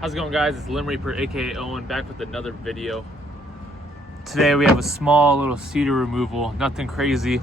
How's it going, guys? It's Lim Reaper, aka Owen, back with another video. Today we have a small little cedar removal, nothing crazy,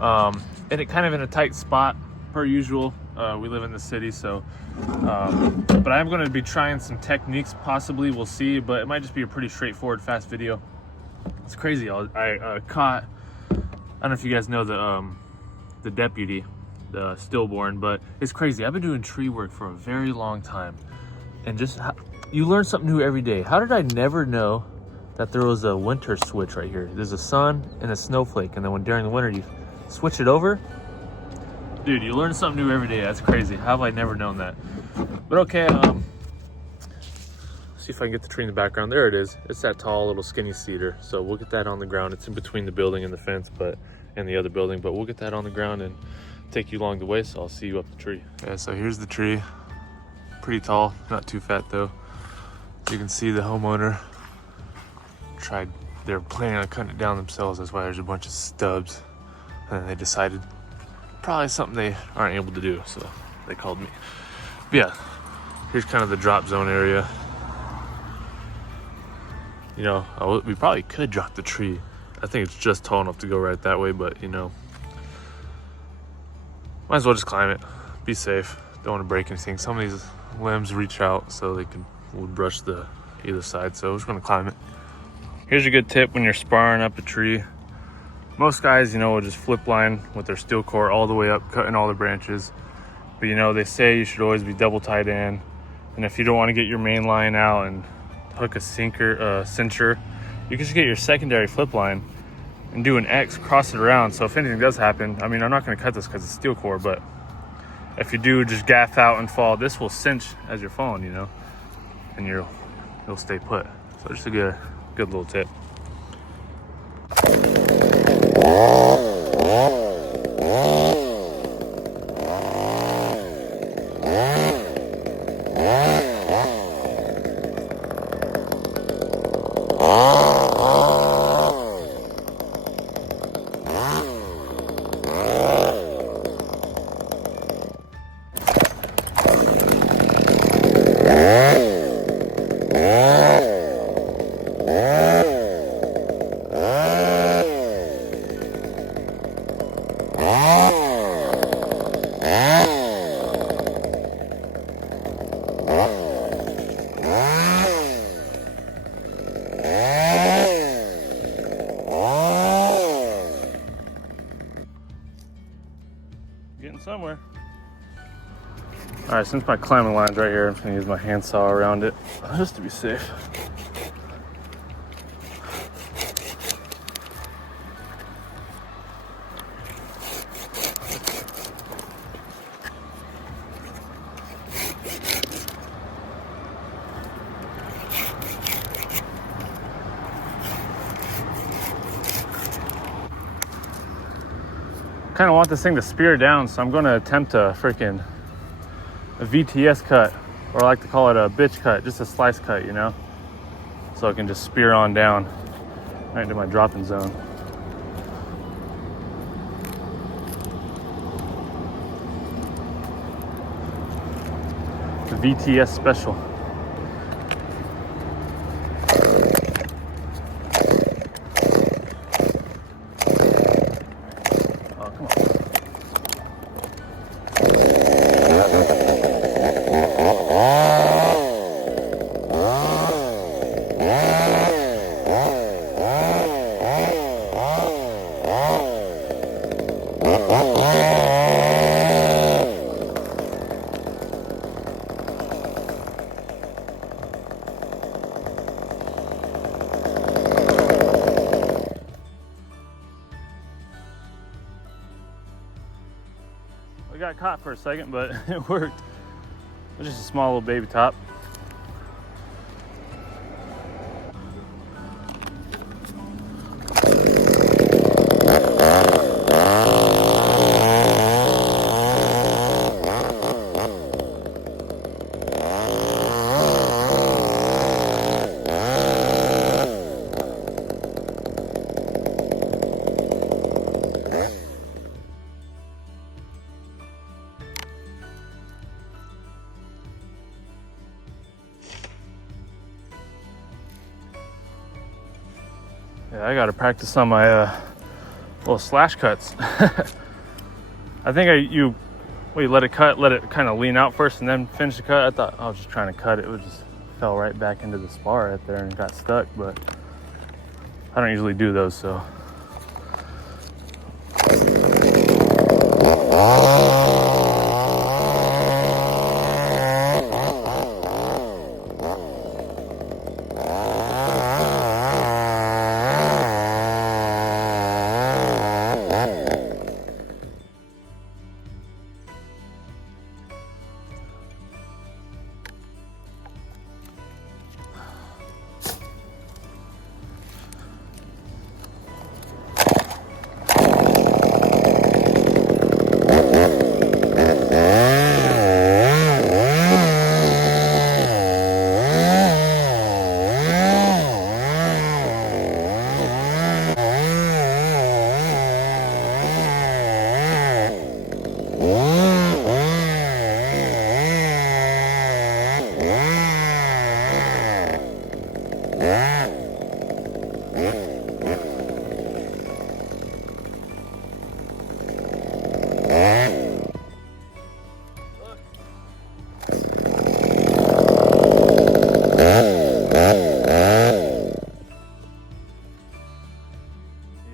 and it kind of in a tight spot per usual. We live in the city, so but I'm going to be trying some techniques, possibly, we'll see, but it might just be a pretty straightforward, fast video. It's crazy. I caught, I don't know if you guys know the deputy, the stillborn, but it's crazy. I've been doing tree work for a very long time, and just you learn something new every day. How did I never know that there was a winter switch right here? There's a sun and a snowflake, and then when during the winter you switch it over. Dude, you learn something new every day. That's crazy. How have I never known that? But okay, see if I can get the tree in the background. There it is. It's that tall little skinny cedar, so we'll get that on the ground. It's in between the building and the fence, and the other building, but we'll get that on the ground and take you along the way. So I'll see you up the tree. Yeah, so here's the tree. Pretty tall, not too fat though. You can see the homeowner they're planning on cutting it down themselves. That's why there's a bunch of stubs, and then they decided probably something they aren't able to do, so they called me. But yeah, here's kind of the drop zone area. You know, we probably could drop the tree. I think it's just tall enough to go right that way, but you know, might as well just climb it, be safe. Don't want to break anything. Some of these limbs reach out so would brush the either side, so we're just gonna climb it. Here's a good tip when you're sparring up a tree. Most guys, you know, will just flip line with their steel core all the way up, cutting all the branches. But you know, they say you should always be double tied in, and if you don't want to get your main line out and hook a cincher, you can just get your secondary flip line and do an X, cross it around. So if anything does happen, I mean, I'm not going to cut this because it's steel core, but if you do just gaff out and fall, this will cinch as you're falling, you know, and you'll stay put. So just a good little tip. Getting somewhere. All right, since my climbing line's right here, I'm just gonna use my handsaw around it just to be safe. Kind of want this thing to spear down, so I'm going to attempt a VTS cut, or I like to call it a bitch cut, just a slice cut, you know, so I can just spear on down right into my dropping zone. The VTS special. I got caught for a second, but it worked. It was just a small little baby top. Yeah, I gotta practice on my little slash cuts. I think you let it kind of lean out first and then finish the cut. I thought I was just trying to cut it. It just fell right back into the spar right there and got stuck, but I don't usually do those, so.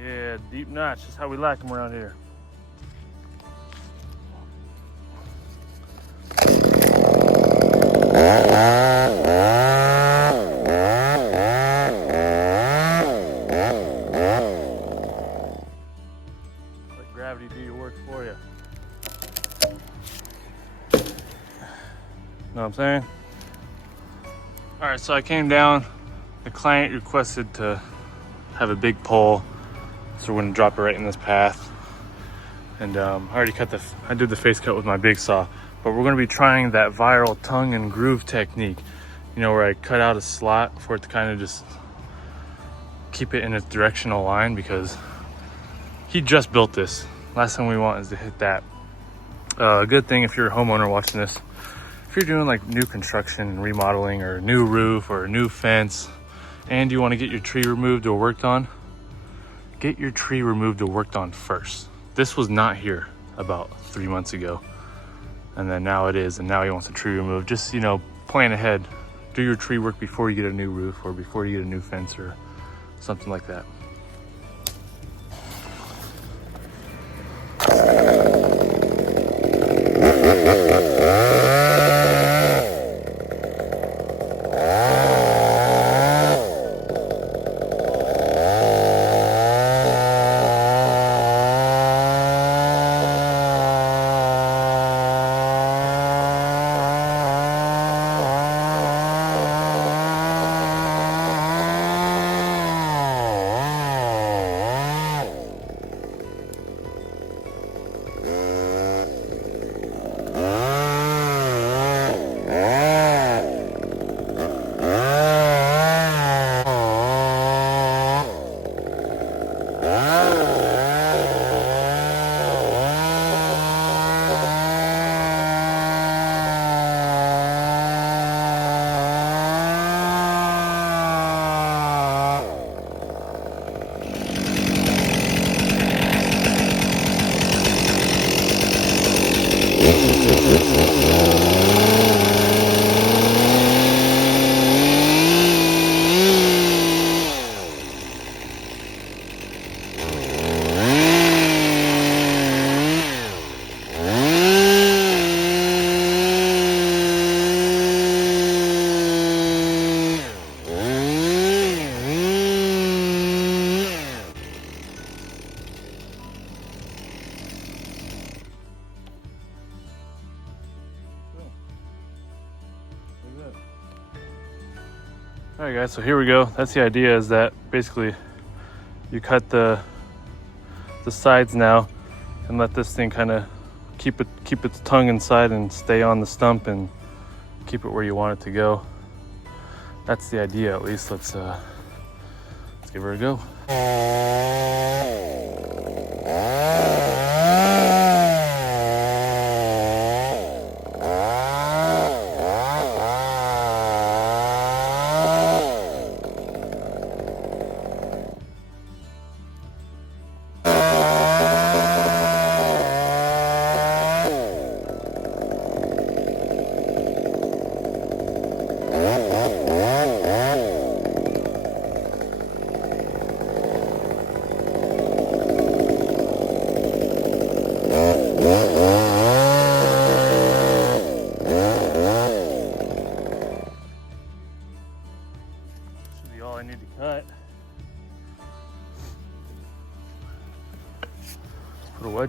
Yeah, deep notch. That's how we like them around here. Let gravity do your work for you. Know what I'm saying? All right, so I came down. The client requested to have a big pole, so we're gonna drop it right in this path. And I already I did the face cut with my big saw, but we're gonna be trying that viral tongue and groove technique. You know, where I cut out a slot for it to kind of just keep it in a directional line, because he just built this. Last thing we want is to hit that. A good thing if you're a homeowner watching this, if you're doing like new construction and remodeling or a new roof or a new fence, and you want to get your tree removed or worked on, get your tree removed or worked on first. This was not here about 3 months ago, and then now it is, and now he wants a tree removed. Just, you know, plan ahead. Do your tree work before you get a new roof or before you get a new fence or something like that. All right guys, so here we go. That's the idea, is that basically you cut the sides now and let this thing kind of keep its tongue inside and stay on the stump and keep it where you want it to go. That's the idea, at least. Let's give her a go.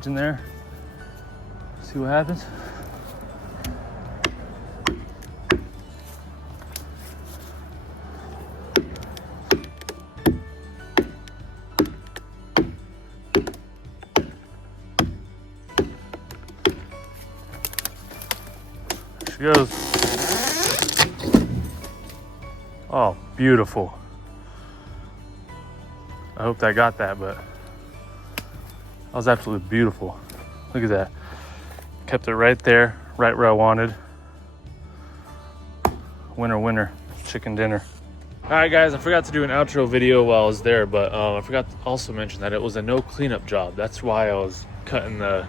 wedge in there. See what happens. There she goes. Oh, beautiful. I hope that got that, but that was absolutely beautiful. Look at that. Kept it right there, right where I wanted. Winner, winner, chicken dinner. All right, guys, I forgot to do an outro video while I was there, but I forgot to also mention that it was a no cleanup job. That's why I was cutting the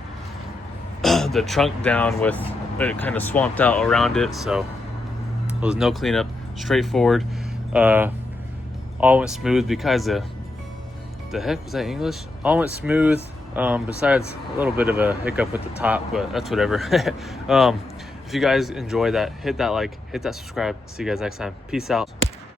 the trunk down with it kind of swamped out around it, so it was no cleanup, straightforward. All went smooth because the heck was that English? All went smooth. Besides a little bit of a hiccup with the top, but that's whatever. If you guys enjoy that, hit that like, hit that subscribe. See you guys next time. Peace out.